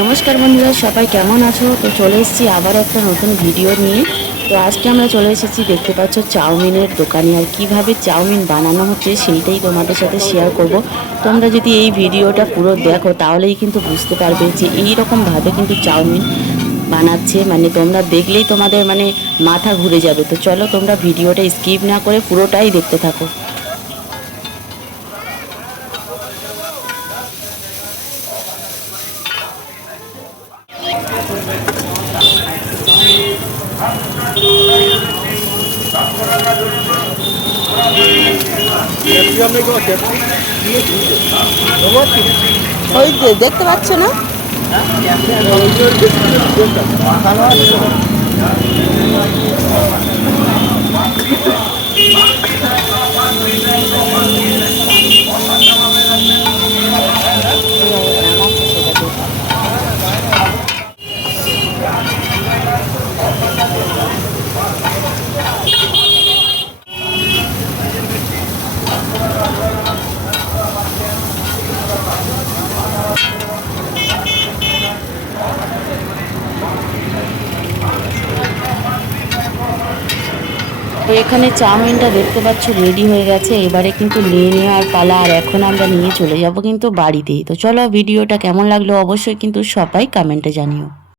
নমস্কার বন্ধুরা, সবাই কেমন আছো? তো চলে এসেছি আবার একটা নতুন ভিডিও নিয়ে। তো আজকে আমরা চলে এসেছি, দেখতে পাচ্ছ, চাউমিনের দোকানে। আর কিভাবে চাউমিন বানানো হচ্ছে সেইটাই তোমাদের সাথে শেয়ার করব। তোমরা যদি এই ভিডিওটা পুরো দেখো তাহলেই কিন্তু বুঝতে পারবে যে এই রকমভাবে কিন্তু চাউমিন বানাচ্ছে, মানে তোমরা দেখলেই তোমাদের মাথা ঘুরে যাবে। তো চলো তোমরা ভিডিওটা স্কিপ না করে পুরোটাই দেখতে থাকো। ওই যে দেখতে পাচ্ছ না? তো এখানে চাউমিনটা দেখতে পাচ্ছ রেডি হয়ে গেছে। এবারে কিন্তু নিয়ে নেওয়ার পালা। আর এখন আমরা নিয়ে চলে যাব কিন্তু বাড়িতেই। তো চলো, ভিডিওটা কেমন লাগলো অবশ্যই কিন্তু সবাই কমেন্টে জানিও।